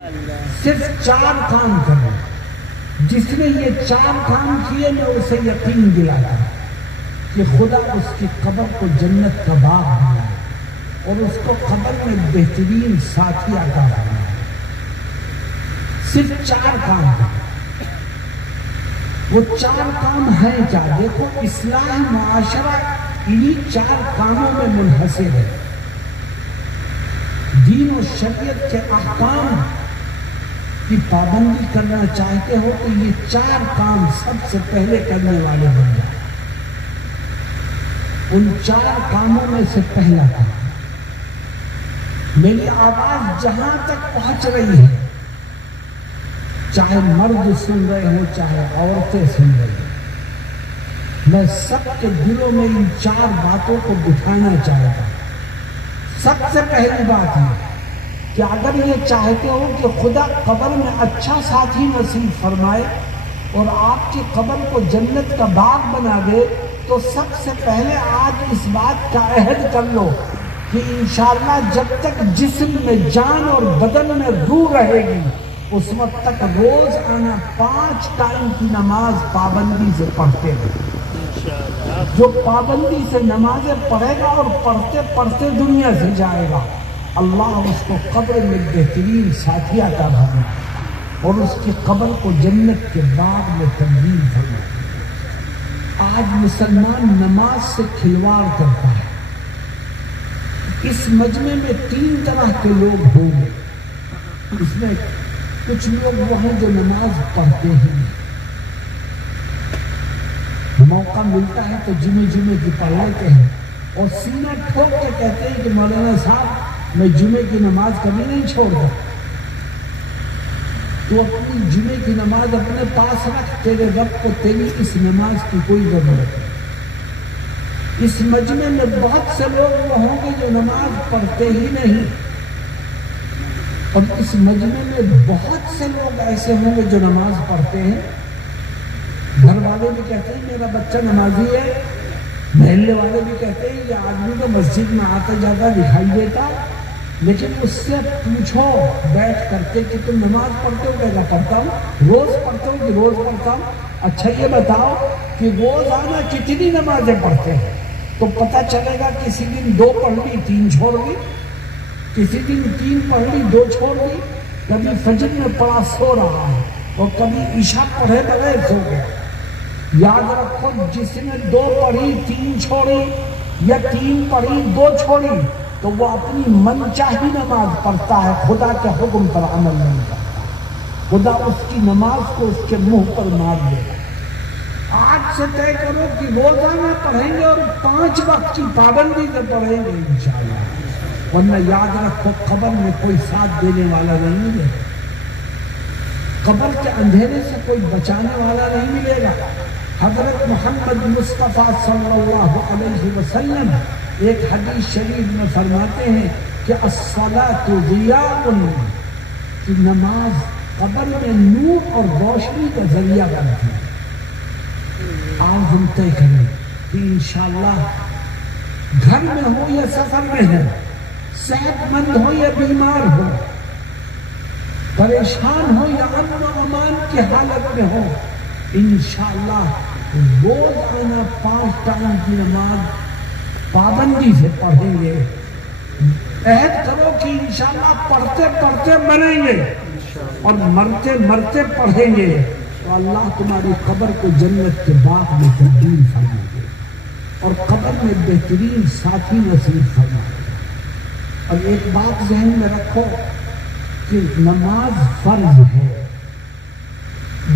صرف 4 کام کرو. جس نے یہ 4 کام کیے میں اسے یقین دلاتا ہوں کہ خدا اس کی قبر کو جنت کا باغ بنائے اور اس کو قبر میں بہترین ساتھی عطا فرمائے. صرف 4 کام کرو. وہ 4 کام ہیں کیا؟ دیکھو، اصلاح معاشرہ انہی 4 کاموں میں منحصر ہے. دین و شریعت کے احکام کی پابندی کرنا چاہتے ہو تو یہ 4 کام سب سے پہلے کرنے والے بن جائیں. ان 4 کاموں میں سے پہلا کام، میری آواز جہاں تک پہنچ رہی ہے، چاہے مرد سن رہے ہوں چاہے عورتیں سن رہی ہیں، میں سب کے دلوں میں ان 4 باتوں کو بٹھانا چاہتا ہوں. سب سے پہلی بات یہ کہ اگر یہ چاہتے ہو کہ خدا قبر میں اچھا ساتھی نصیب فرمائے اور آپ کی قبر کو جنت کا باغ بنا دے، تو سب سے پہلے آج اس بات کا عہد کر لو کہ انشاءاللہ جب تک جسم میں جان اور بدن میں روح رہے گی اس وقت تک روز آنا 5 ٹائم کی نماز پابندی سے پڑھتے ہیں. جو پابندی سے نمازیں پڑھے گا اور پڑھتے پڑھتے دنیا سے جائے گا، اللہ اس کو قبر میں بہترین ساتھی عطا فرمائے اور اس کی قبر کو جنت کے باغ میں تبدیل فرمائے. آج مسلمان نماز سے کھلواڑ کرتا ہے. اس مجمع میں 3 طرح کے لوگ ہوں گے. اس میں کچھ لوگ وہ ہیں جو نماز پڑھتے ہیں، موقع ملتا ہے تو جمعے کی پڑھ لیتے ہیں اور سینہ ٹھوک کے کہتے ہیں کہ مولانا صاحب میں جمعے کی نماز کبھی نہیں چھوڑتا. تو اپنی جمعے کی نماز اپنے پاس رکھ، تیرے رب کو تیری اس نماز کی کوئی ضرورت نہیں. اس مجمع میں بہت سے لوگ وہ ہوں گے جو نماز پڑھتے ہی نہیں، اور اس مجمع میں بہت سے لوگ ایسے ہوں گے جو نماز پڑھتے ہیں. گھر والے بھی کہتے ہیں میرا بچہ نمازی ہے، محلے والے بھی کہتے ہیں یہ آدمی تو مسجد میں آتا جاتا دکھائی دیتا، لیکن اس سے پوچھو بیٹھ کر کے کہ تم نماز پڑھتے ہو؟ کہے گا پڑھتا ہوں. روز پڑھتے ہو کہ روز پڑھتا ہوں. اچھا یہ بتاؤ کہ روزانہ کتنی نمازیں پڑھتے ہیں؟ تو پتہ چلے گا کسی دن 2 پڑھ لی 3 چھوڑ دی، کسی دن 3 پڑھ لی 2 چھوڑ دی، کبھی فجر میں پڑھا سو رہا ہے اور کبھی عشاء پڑھے بغیر سو گیا. یاد رکھو، جس نے 2 پڑھی 3 چھوڑی یا 3 پڑھی 2 چھوڑی تو وہ اپنی من چاہی نماز پڑھتا ہے، خدا کے حکم پر عمل نہیں کرتا. خدا اس کی نماز کو اس کے منہ پر مار دے گا. آج سے طے کرو کہ روزانہ پڑھیں گے اور 5 وقت کی پابندی سے پڑھیں گے انشاءاللہ. ورنہ یاد رکھو قبر میں کوئی ساتھ دینے والا نہیں ملے گا، قبر کے اندھیرے سے کوئی بچانے والا نہیں ملے گا. حضرت محمد مصطفیٰ صلی اللہ علیہ وسلم ایک حدیث شریف میں فرماتے ہیں کہ الصلاۃ ضیاء، کہ نماز قبر میں نور اور روشنی کا ذریعہ بنتی ہے. آج ہم طے کریں کہ انشاءاللہ گھر میں ہو یا سفر میں ہو، صحت مند ہو یا بیمار ہو، پریشان ہو یا امن و امان کی حالت میں ہو، انشاءاللہ روز آنا 5 ٹائم کی نماز پابندی سے پڑھیں گے. عہد کرو کہ انشاءاللہ پڑھتے پڑھتے مریں گے اور مرتے مرتے پڑھیں گے تو اللہ تمہاری قبر کو جنت کے باغ میں تبدیل فرمائے گے اور قبر میں بہترین ساتھی نصیب فرمائے گے. اور ایک بات ذہن میں رکھو کہ نماز فرض ہے.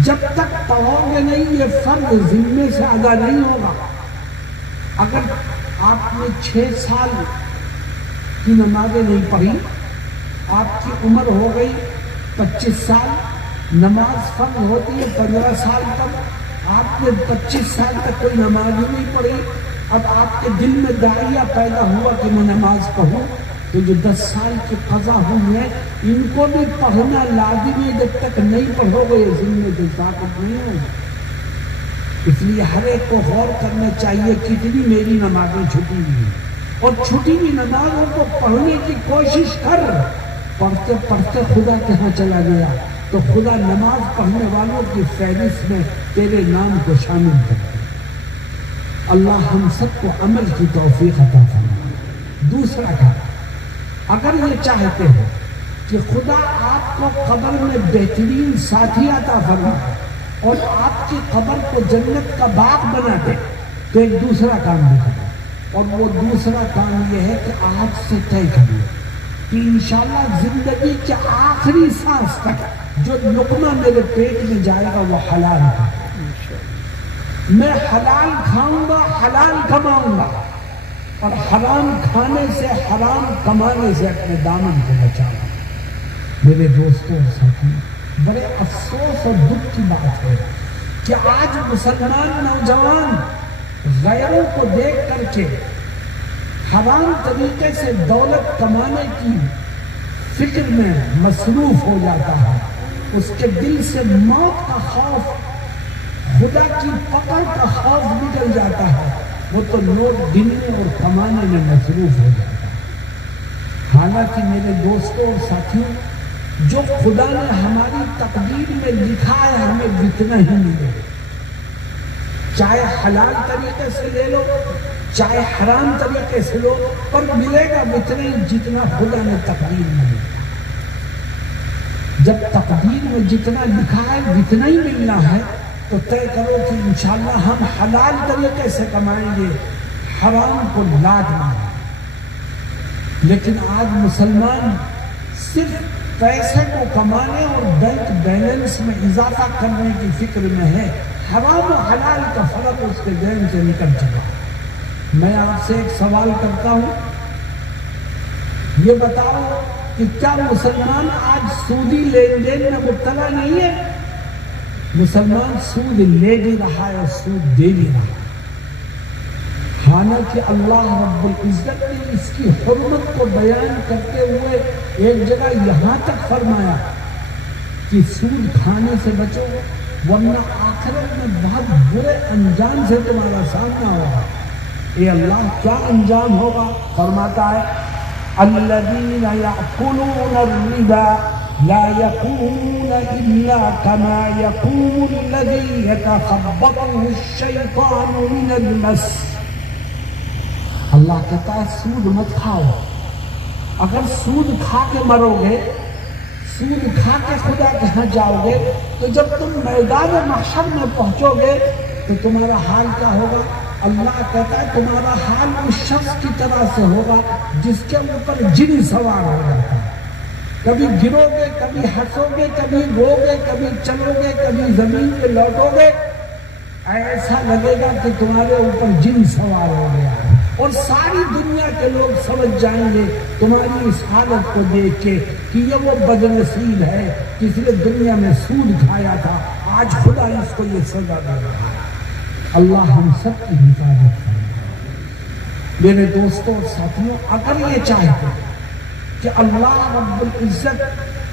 جب تک پڑھو گے نہیں یہ فرض ذمے سے ادا نہیں ہوگا. اگر آپ نے 6 سال کی نمازیں نہیں پڑھی، آپ کی عمر ہو گئی 25 سال، نماز فرض ہوتی ہے 15 سال تک، آپ نے 25 سال تک کوئی نماز ہی نہیں پڑھی. اب آپ کے دل میں داعیہ پیدا ہوا کہ میں نماز پڑھوں، تو جو 10 سال کی قضا ہوئی ہے ان کو بھی پڑھنا لازم ہے. جب تک نہیں پڑھو گے یہ ذمے سے ثابت نہیں ہوگا. اس لیے ہر ایک کو غور کرنا چاہیے کتنی میری نمازیں چھٹی ہوئی ہیں، اور چھٹی ہوئی نمازوں کو پڑھنے کی کوشش کر. پڑھتے پڑھتے خدا کہاں چلا گیا تو خدا نماز پڑھنے والوں کی فہرست میں تیرے نام کو شامل کر دے۔ اللہ ہم سب کو عمل کی توفیق عطا فرمائے۔ دوسرا کام، اگر یہ چاہتے ہو کہ خدا آپ کو قبر میں بہترین ساتھی عطا فرمائے اور آپ کی قبر کو جنت کا باغ بنا دے تو ایک دوسرا کام بھی کرو، اور وہ دوسرا کام یہ ہے کہ آج سے طے کر لو کہ انشاءاللہ زندگی کے آخری سانس تک جو لقمہ میرے پیٹ میں جائے گا وہ حلال ہے۔ میں حلال کھاؤں گا، حلال کماؤں گا، اور حرام کھانے سے حرام کمانے سے اپنے دامن کو بچاؤں گا۔ میرے دوستوں اور ساتھیوں، بڑے افسوس اور دکھ کی بات ہے کہ آج مسلمان نوجوان غیروں کو دیکھ کر کے حرام طریقے سے دولت کمانے کی فکر میں مصروف ہو جاتا ہے۔ اس کے دل سے موت کا خوف، خدا کی پکڑ کا خوف نکل جاتا ہے، وہ تو نوٹ گننے اور کمانے میں مصروف ہو جاتا ہے۔ حالانکہ میرے دوستوں اور ساتھیوں، جو خدا نے ہماری تقدیر میں لکھا ہے ہمیں جتنا ہی ملے، چاہے حلال طریقے سے لے لو چاہے حرام طریقے سے لو، پر ملے گا اتنا ہی جتنا خدا نے تقدیر میں لکھا۔ جب تقدیر میں جتنا لکھا ہے اتنا ہی ملنا ہے تو طے کرو کہ انشاءاللہ ہم حلال طریقے سے کمائیں گے، حرام کو لاد ماریں۔ لیکن آج مسلمان صرف پیسے کو کمانے اور بینک بیلنس میں اضافہ کرنے کی فکر میں ہے، حرام و حلال کا فرق اس کے ذہن سے نکل چکا۔ میں آپ سے ایک سوال کرتا ہوں، یہ بتاؤ کہ کیا مسلمان آج سودی لین دین میں مبتلا نہیں ہے؟ مسلمان سود لے بھی رہا ہے اور سود دے بھی رہا ہے۔ حالانکہ اللہ رب العزت نے اس کی حرمت کو بیان کرتے ہوئے ایک جگہ یہاں تک فرمایا کہ سود کھانے سے بچو ورنہ آخرت میں بہت برے انجام سے تمہارا سامنا ہوگا۔ اے اللہ، کیا انجام ہوگا؟ فرماتا ہے الذین یأکلون الربا لا یقومون الا کما یقوم الذی یتخبطہ الشیطان من المس۔ اللہ کہتا ہے سود مت کھاؤ، اگر سود کھا کے مرو گے، سود کھا کے خدا کے ہاں جاؤ گے تو جب تم میدان محشر میں پہنچو گے تو تمہارا حال کیا ہوگا؟ اللہ کہتا ہے تمہارا حال اس شخص کی طرح سے ہوگا جس کے اوپر جن سوار ہو جاتا ہے۔ کبھی گرو گے، کبھی ہنسو گے، کبھی رو گے، کبھی چلو گے، کبھی زمین پہ لوٹو گے، ایسا لگے گا کہ تمہارے اوپر جن سوار ہو گیا ہے، اور ساری دنیا کے لوگ سمجھ جائیں گے تمہاری اس حالت کو دیکھ کے کہ یہ وہ بدنصیب ہے جس نے دنیا میں سود کھایا تھا، آج خدا اس کو یہ سزا دے رہا ہے۔ اللہ ہم سب کی حفاظت کرے۔ میرے دوستوں اور ساتھیوں، اگر یہ چاہتے کہ اللہ رب العزت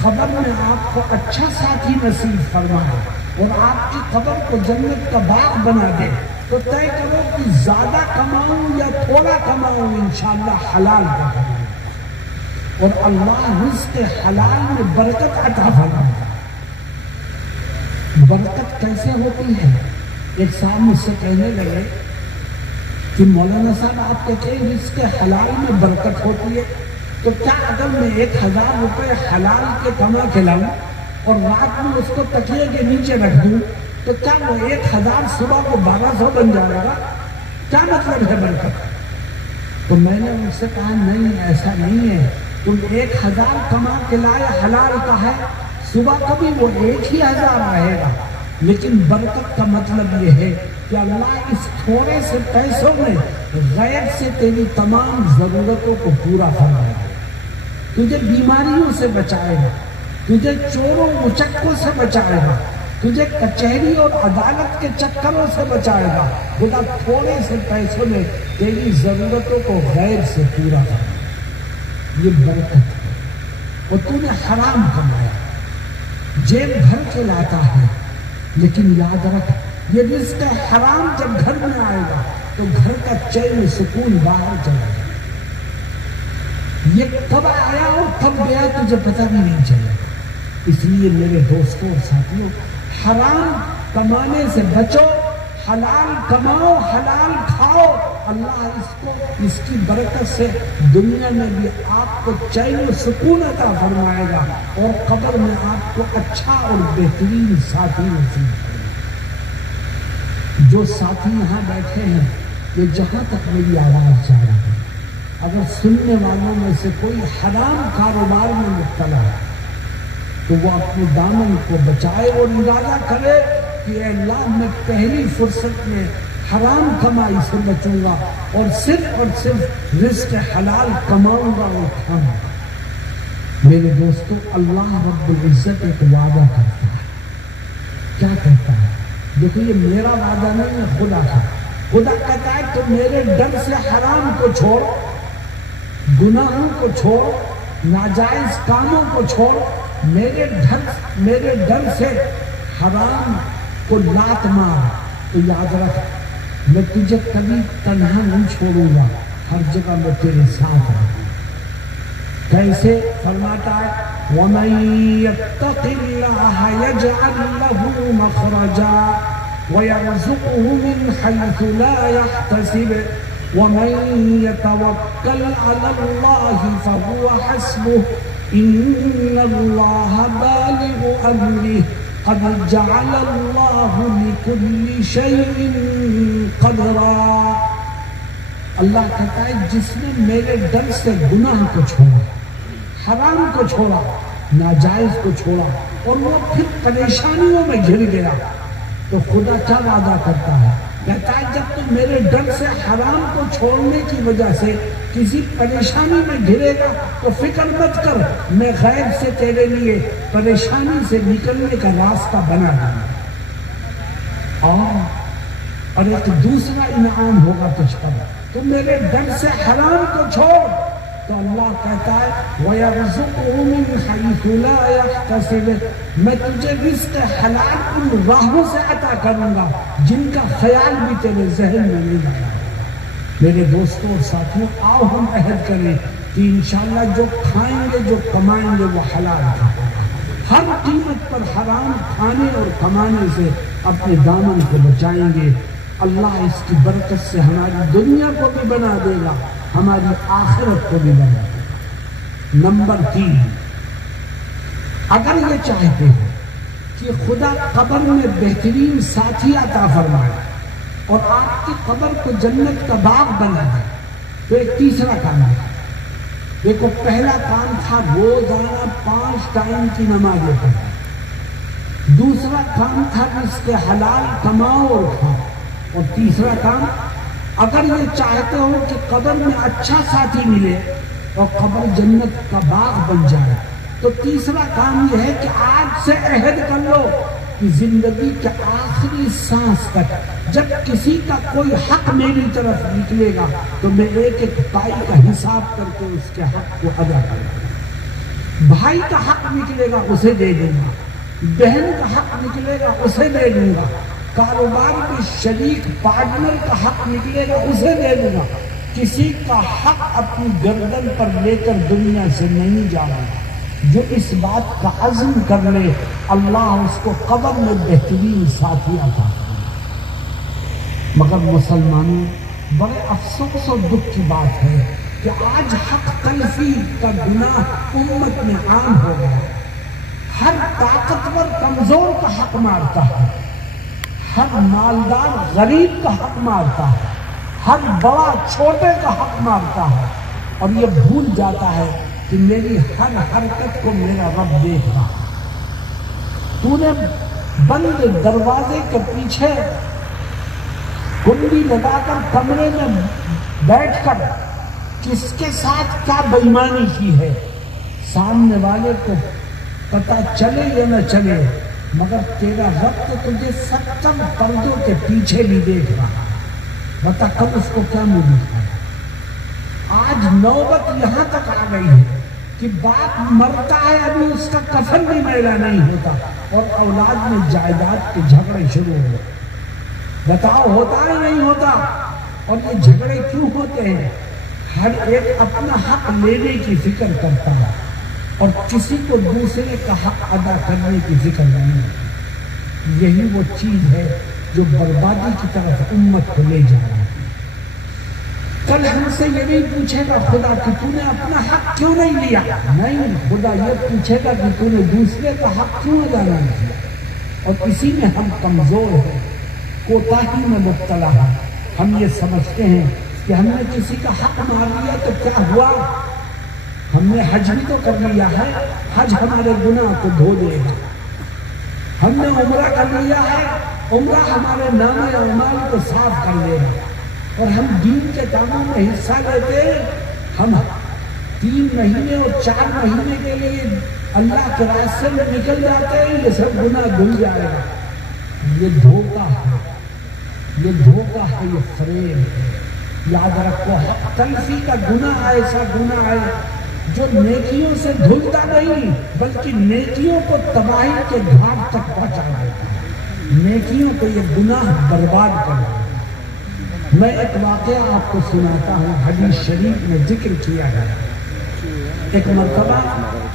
قبر میں آپ کو اچھا ساتھی نصیب فرمائے اور آپ کی قبر کو جنت کا باغ بنا دے تو طے کرو کہ زیادہ کماؤں یا تھوڑا کماؤں، انشاءاللہ حلال کا کماؤں، اور اللہ رزق حلال میں برکت عطا فرمائے۔ برکت کیسے ہوتی ہے؟ ایک صاحب مجھ سے کہنے لگے کہ مولانا صاحب آپ کہتے ہیں رزق حلال میں برکت ہوتی ہے، تو کیا اگر میں 1000 روپے حلال کے کما کے لاؤں اور رات میں اس کو تکیے کے نیچے رکھ دوں تو کیا وہ 1000 صبح کو 1200 بن جائے گا؟ کیا مطلب ہے برکت؟ تو میں نے ان سے کہا نہیں، ایسا نہیں ہے، تم 1000 کما کے لائے حلال کا ہے، صبح کبھی وہ 1000 آئے گا، لیکن برکت کا مطلب یہ ہے کہ اللہ اس تھوڑے سے پیسوں میں غیب سے تیری تمام ضرورتوں کو پورا فرمائے گا، تجھے بیماریوں سے بچائے گا، تجھے چوروں مچکوں سے بچائے گا، تجھے کچہری اور عدالت کے چکروں سے بچائے گا۔ خدا تھوڑے سے پیسوں میں تیری ضرورتوں کو غیر سے پورا کرے، یہ برکت ہے۔ اور تو نے حرام کمایا، جیب بھر کے لاتا ہے، لیکن یاد رکھ یہ رزق حرام جب گھر میں آئے گا تو گھر کا چین و سکون باہر چلا جائے گا۔ یہ کب آیا اور کب گیا تجھے پتہ بھی نہیں چلا. اس لیے میرے دوستوں اور ساتھیوں، حرام کمانے سے بچو، حلال کماؤ، حلال کھاؤ. اللہ اس کی برکت سے دنیا میں بھی آپ کو چین و سکون عطا فرمائے گا اور قبر میں آپ کو اچھا اور بہترین ساتھی نصیب کرے گا. جو ساتھی یہاں بیٹھے ہیں، یہ جہاں تک میری آواز جا رہا ہے، اگر سننے والوں میں سے کوئی حرام کاروبار میں مبتلا ہے تو وہ اپنے دامن کو بچائے اور ارادہ کرے کہ اے اللہ میں پہلی فرصت میں حرام کمائی سے بچوں گا اور صرف رزق حلال کماؤں گا اور کھاؤں گا. میرے دوستو، اللہ رب العزت ایک وعدہ کرتا ہے. کیا کہتا ہے؟ دیکھو، یہ میرا وعدہ نہیں ہے، خدا کا. خدا کہتا ہے تو میرے ڈر سے حرام کو چھوڑ، گناہوں کو چھوڑ، ناجائز کاموں کو چھوڑ. میرے ڈر سے حرام کو لات مار. تو یاد رکھ، میں تجھے کبھی تنہا نہیں چھوڑوں گا، ہر جگہ میں تیرے ساتھ رہوں گا. کیسے؟ فرماتا ہے وَمَن يَتَّقِ اللَّهَ يَجْعَلْ لَهُ مَخْرَجًا وَيَرْزُقْهُ مِنْ حَيْثُ لَا يَحْتَسِبُ وَمَن يَتَوَكَّلْ عَلَى اللَّهِ فَهُوَ حَسْبُهُ إِنَّ اللَّهَ بَالِغُ أَمْرِهِ قَدْ جَعَلَ اللَّهُ لِكُلِّ شَيْءٍ قَدْرًا. اللہ کہتا ہے جس نے میرے ڈر سے گناہ کو چھوڑا، حرام کو چھوڑا، ناجائز کو چھوڑا اور وہ پھر پریشانیوں میں گھر گیا، تو خدا کیا وعدہ کرتا ہے؟ کہتا ہے جب تم میرے ڈر سے حرام کو چھوڑنے کی وجہ سے کسی پریشانی میں گھرے گا تو فکر مت کر، میں غیب سے تیرے لیے پریشانی سے نکلنے کا راستہ بنا دوں گا. اور ایک دوسرا انعام ہوگا تجھ پر. تم میرے ڈر سے حرام کو چھوڑ تو اللہ کہتا ہے وَيَرْزُقُهُ مِنْ حَيْثُ لَا يَحْتَسِبُ، میں تجھے رزق حلال ان راہوں سے عطا کروں گا جن کا خیال بھی تیرے ذہن میں نہیں آیا. میرے دوستوں اور ساتھیوں، آؤ ہم عہد کریں کہ انشاءاللہ جو کھائیں گے، جو کمائیں گے، وہ حلال کھائیں گے. ہر قیمت پر حرام کھانے اور کمانے سے اپنے دامن کو بچائیں گے. اللہ اس کی برکت سے ہماری دنیا کو بھی بنا دے گا، ہماری آخرت کو بھی بنا دے گا. نمبر 3، اگر یہ چاہتے ہیں کہ خدا قبر میں بہترین ساتھی عطا فرمائے اور آپ کی قبر کو جنت کا باغ بنا دے، تو ایک تیسرا کام ہے. دیکھو، پہلا کام تھا روزانہ 5 ٹائم کی نمازیں پڑھنا. دوسرا کام تھا رزق حلال کماؤ اور کھاؤ. اور تیسرا کام، اگر یہ چاہتے ہو کہ قبر میں اچھا ساتھی ملے اور قبر جنت کا باغ بن جائے، تو تیسرا کام یہ ہے کہ آج سے عہد کر لو کہ زندگی کے آخری سانس تک جب کسی کا کوئی حق میری طرف نکلے گا تو میں ایک ایک پائی کا حساب کر کے اس کے حق کو ادا کروں گا. بھائی کا حق نکلے گا اسے دے دوں گا، بہن کا حق نکلے گا اسے دے دوں گا، کاروبار میں شریک پارٹنر کا حق نکلے گا اسے دے دوں گا. کسی کا حق اپنی گردن پر لے کر دنیا سے نہیں جاؤں گا. جو اس بات کا عزم کر لے، اللہ اس کو قبر میں بہترین ساتھی عطا کرے. مگر مسلمانوں، بڑے افسوس اور دکھ کی بات ہے کہ آج حق تلفی کا گناہ امت میں عام ہو گیا. ہر طاقتور کمزور کا حق مارتا ہے، ہر مالدار غریب کا حق مارتا ہے، ہر بڑا چھوٹے کا حق مارتا ہے، اور یہ بھول جاتا ہے کہ میری ہر حرکت کو میرا رب دیکھ رہا ہے. تو نے بند دروازے کے پیچھے کنڈی لگا کر کمرے میں بیٹھ کر کس کے ساتھ کیا بےایمانی کی ہے، سامنے والے کو پتہ چلے یا نہ چلے، مگر تیرا رب تو تجھے 70 پردوں کے پیچھے بھی دیکھ رہا ہے. بتا کب اس کو کیا منہ دکھایا. آج نوبت یہاں تک آ گئی ہے کہ باپ مرتا ہے، ابھی اس کا کفن بھی میلا نہیں ہوتا اور اولاد میں جائیداد کے جھگڑے شروع ہو گئے. بتاؤ ہوتا ہے نہیں ہوتا؟ اور یہ جھگڑے کیوں ہوتے ہیں؟ ہر ایک اپنا حق لینے کی فکر کرتا ہے اور کسی کو دوسرے کا حق ادا کرنے کی فکر نہیں ہے۔ یہی وہ چیز ہے جو بربادی کی طرف امت کو لے جا رہا ہے۔ کل ہم سے یہ نہیں پوچھے گا خدا کہ تو نے اپنا حق کیوں نہیں لیا، نہیں، خدا یہ پوچھے گا کہ تو نے دوسرے کا حق کیوں ادا نہیں کیا۔ اور اسی میں ہم کمزور ہیں، کوتاہی میں مبتلا ہیں۔ ہم یہ سمجھتے ہیں کہ ہم نے کسی کا حق مار لیا تو کیا ہوا، ہم نے حج بھی تو کر لیا ہے، حج ہمارے گناہ کو دھو دے گا۔ ہم نے عمرہ کر لیا ہے، عمرہ ہمارے نامے اعمال کو صاف کر دے گا۔ اور ہم دین کے کاموں میں حصہ لیتے، ہم 3 مہینے اور 4 مہینے کے لیے اللہ کے راستے میں نکل جاتے ہیں، یہ سب گناہ دھل جائے گا۔ یہ دھوکہ ہے، یہ دھوکہ ہے، یہ فریب ہے۔ یاد رکھو، حق تلفی کا گناہ ایسا گناہ ہے جو نیکیوں سے دھلتا نہیں بلکہ نیکیوں کو تباہی کے گھاٹ تک پہنچا دیتا ہے۔ نیکیوں کو یہ گناہ برباد کر دیتا ہے۔ میں ایک واقعہ آپ کو سناتا ہوں، حدیث شریف میں ذکر کیا گیا۔ ایک مرتبہ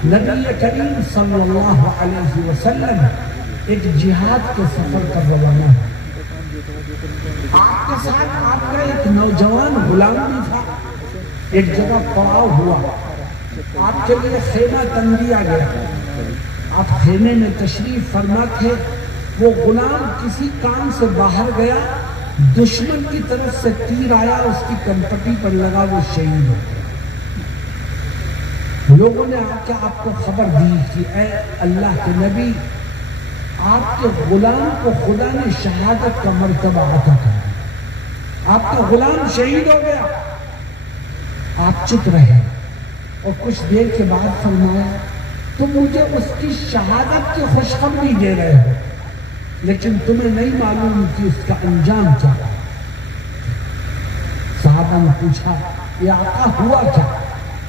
نبی کریم صلی اللہ علیہ وسلم ایک جہاد کے سفر پر روانہ ہے۔ آپ کے ساتھ آپ کا ایک نوجوان غلام بھی تھا۔ ایک جگہ پڑاؤ ہوا، آپ کے لیے خیمہ تن دیا گیا، آپ خیمے میں تشریف فرما تھے۔ وہ غلام کسی کام سے باہر گیا، دشمن کی طرف سے تیر آیا، اس کی کمپٹی پر لگا، وہ شہید ہو گیا۔ لوگوں نے آ کے آپ کو خبر دی کہ اے اللہ کے نبی، آپ کے غلام کو خدا نے شہادت کا مرتبہ عطا کیا، آپ کا غلام شہید ہو گیا۔ آپ چپ رہے اور کچھ دیر کے بعد فرمایا، تم مجھے اس کی شہادت کی خوشخبری دے رہے ہو لیکن تمہیں نہیں معلوم کہ اس کا انجام کیا ہے۔ صحابہ نے پوچھا، یہ آقا ہوا کیا؟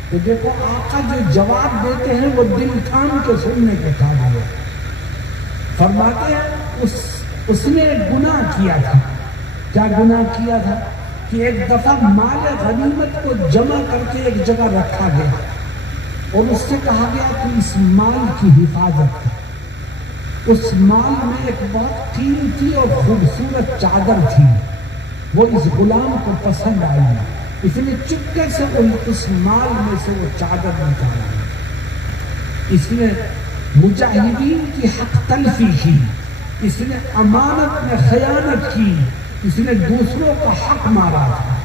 تو دیکھو، آقا جو جواب دیتے ہیں وہ دل تھام کے سننے کے قابل ہے۔ فرماتے ہیں اس نے ایک گناہ کیا تھا۔ کیا گناہ کیا تھا؟ کہ ایک دفعہ مال غنیمت کو جمع کر کے ایک جگہ رکھا گیا اور اس سے کہا گیا کہ اس مال کی حفاظت کر۔ اس مال میں ایک بہت قیمتی اور خوبصورت چادر تھی، وہ اس غلام کو پسند آئی، اس نے چپکے سے اس مال میں سے وہ چادر نکالی۔ اس نے مجاہدین کی حق تلفی کی، اس نے امانت میں خیانت کی، اس نے دوسروں کا حق مارا تھا۔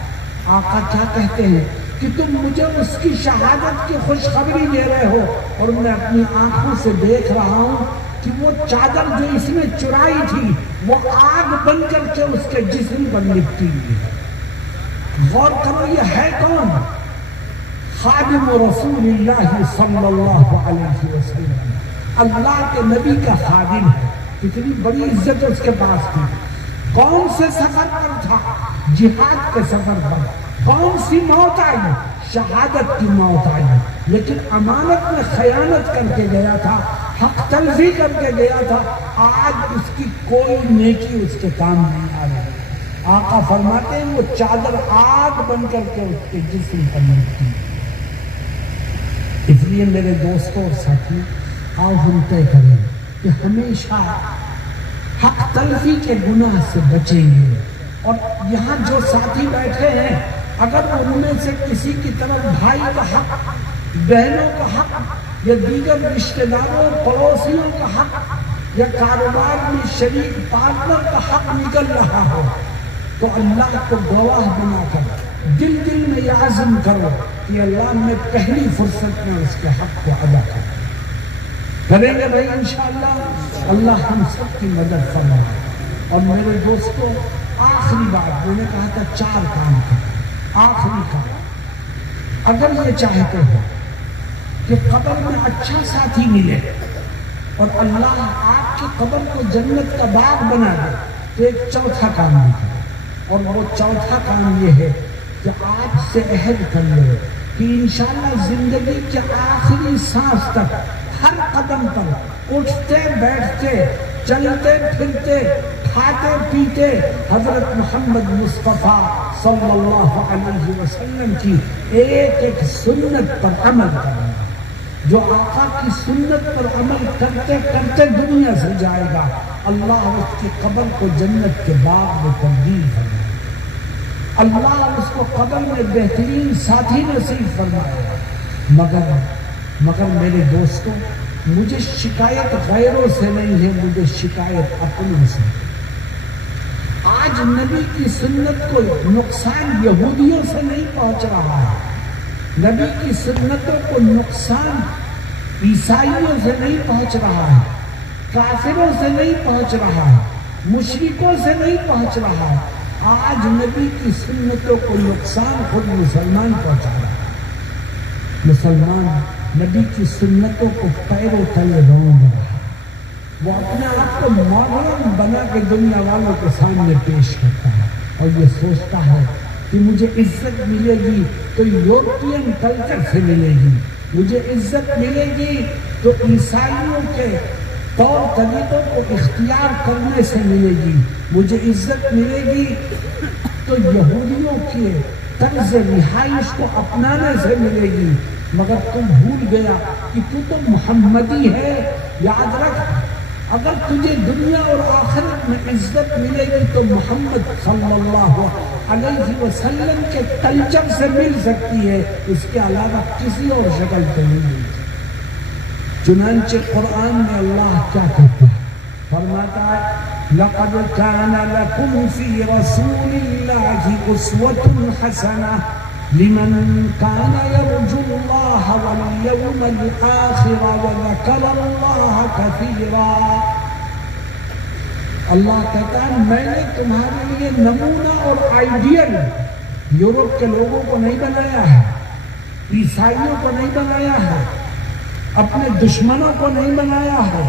آقا کیا کہتے ہیں کہ تم مجھے اس کی شہادت کی خوشخبری دے رہے ہو اور میں اپنی آنکھوں سے دیکھ رہا ہوں کہ وہ چادر جو اس نے چرائی تھی وہ آگ بن کر کے اس کے جسم پر لپٹی ہوئی ہے۔ غور کرو، یہ ہے کون؟ خادم رسول اللہ صلی اللہ علیہ وسلم، اللہ کے نبی کا خادم ہے۔ کتنی بڑی عزت اس کے پاس تھی۔ کون سے سفر پر تھا؟ جہاد کے سفر پر۔ کون سی موت آئی؟ شہادت کی موت آئی، لیکن امانت میں خیانت کر کے گیا تھا، حق تلفی کر کے گیا تھا۔ آج اس کی کوئی نیکی اس کے کام نہیں آ رہی۔ آقا فرماتے ہیں وہ چادر آگ بن کر کے اس کے جسم پر لپٹی۔ اس لیے میرے دوستوں اور ساتھیوں، آؤ ہم طے کریں کہ ہمیشہ حق تلفی کے گناہ سے بچیں گے۔ اور یہاں جو ساتھی بیٹھے ہیں، اگر ان میں سے کسی کی طرف بھائی کا حق، بہنوں کا حق یا دیگر رشتہ داروں پڑوسیوں کا حق یا کاروبار میں شریک پارٹنر کا حق نکل رہا ہو تو اللہ کو گواہ بنا کر دل دل میں یہ عزم کرو کہ اللہ میں پہلی فرصت میں اس کے حق کو ادا کریں گے بھائی انشاءاللہ۔ اللہ ہم سب کی مدد فرمائے۔ اور میرے دوستوں، آخری بات میں نے کہا تھا 4 کام کریں۔ آخری کام، اگر یہ چاہتے ہو کہ قبر میں اچھا ساتھی ملے اور اللہ آپ کی قبر کو جنت کا باغ بنا دے تو ایک چوتھا کام بھی کرے، اور وہ چوتھا کام یہ ہے کہ آپ سے عہد کر لے کہ انشاءاللہ زندگی کے آخری سانس تک ہر قدم پر اٹھتے بیٹھتے چلتے پھرتے کھاتے پیتے حضرت محمد مصطفیٰ صلی اللہ علیہ وسلم کی ایک ایک سنت پر عمل کرنا. جو آقا کی سنت پر عمل کرتے کرتے دنیا سے جائے گا، اللہ اس کی قبر کو جنت کے باغ میں تبدیل فرمائے. اللہ اس کو قبر میں بہترین ساتھی نصیب فرمائے. مگر میرے دوستوں، مجھے شکایت غیروں سے نہیں ہے، مجھے شکایت اپنوں سے. آج نبی کی سنت کو نقصان یہودیوں سے نہیں پہنچ رہا ہے، نبی کی سنتوں کو نقصان عیسائیوں سے نہیں پہنچ رہا ہے، کافروں سے نہیں پہنچ رہا ہے، مشرکوں سے نہیں پہنچ رہا ہے. آج نبی کی سنتوں کو نقصان خود مسلمان پہنچا رہا ہے. مسلمان نبی کی سنتوں کو پیروں تلے رونگ رہا ہے. وہ اپنے آپ کو ماڈرن بنا کے دنیا والوں کے سامنے پیش کرتا ہے اور یہ سوچتا ہے کہ مجھے عزت ملے گی تو یورپین کلچر سے ملے گی، مجھے عزت ملے گی تو عیسائیوں کے طور طریقوں کو اختیار کرنے سے ملے گی، مجھے عزت ملے گی تو یہودیوں کے طرز رہائش کو اپنانے سے ملے گی. مگر تم بھول گیا کہ تو محمدی ہے. یاد رکھ، اگر تجھے دنیا اور آخرت میں عزت ملے گی تو محمد صلی اللہ علیہ وسلم کے کلچر سے مل سکتی ہے، اس کے علاوہ کسی اور شکل پہ نہیں مل سکتی. چنانچہ قرآن میں اللہ کیا کہتا ہے؟ فرماتا ہے لَقَدْ كَانَ لَكُمْ فِي رَسُولِ اللَّهِ أُسْوَةٌ حَسَنَةٌ لِمَنْ كَانَ يَرْجُو اللَّهَ وَالْيَوْمَ الْآخِرَ وَذَكَرَ اللَّهَ كَثِيرًا. اللہ کہتا ہے میں نے تمہارے لیے نمونہ اور آئیڈیل یورپ کے لوگوں کو نہیں بنایا ہے، عیسائیوں کو نہیں بنایا ہے، اپنے دشمنوں کو نہیں بنایا ہے،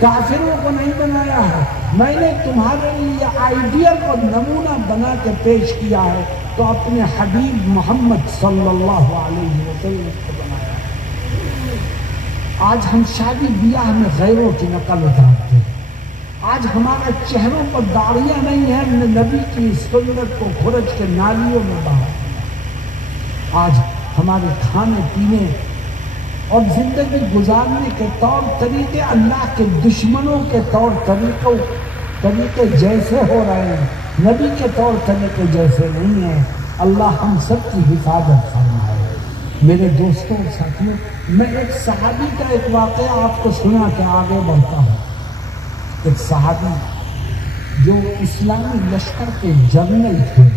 کافروں کو نہیں بنایا ہے. میں نے تمہارے لیے آئیڈیل اور نمونہ بنا کے پیش کیا ہے تو اپنے حبیب محمد صلی اللہ علیہ وسلم کو بنایا. آج ہم شادی بیاہ میں غیروں کی نقل اتارتے ہیں. آج ہمارے چہروں پر داڑیاں نہیں ہیں، ہم نے نبی کی سنت کو کھرچ کے نالیوں میں بہا. آج ہمارے کھانے پینے اور زندگی گزارنے کے طور طریقے اللہ کے دشمنوں کے طور طریقے جیسے ہو رہے ہیں، نبی کے طور طریقے جیسے نہیں ہیں. اللہ ہم سب کی حفاظت فرمائے. میرے دوستوں اور ساتھیوں، میں ایک صحابی کا ایک واقعہ آپ کو سنا کے آگے بڑھتا ہوں. ایک صحابی جو اسلامی لشکر کے جنرل تھے،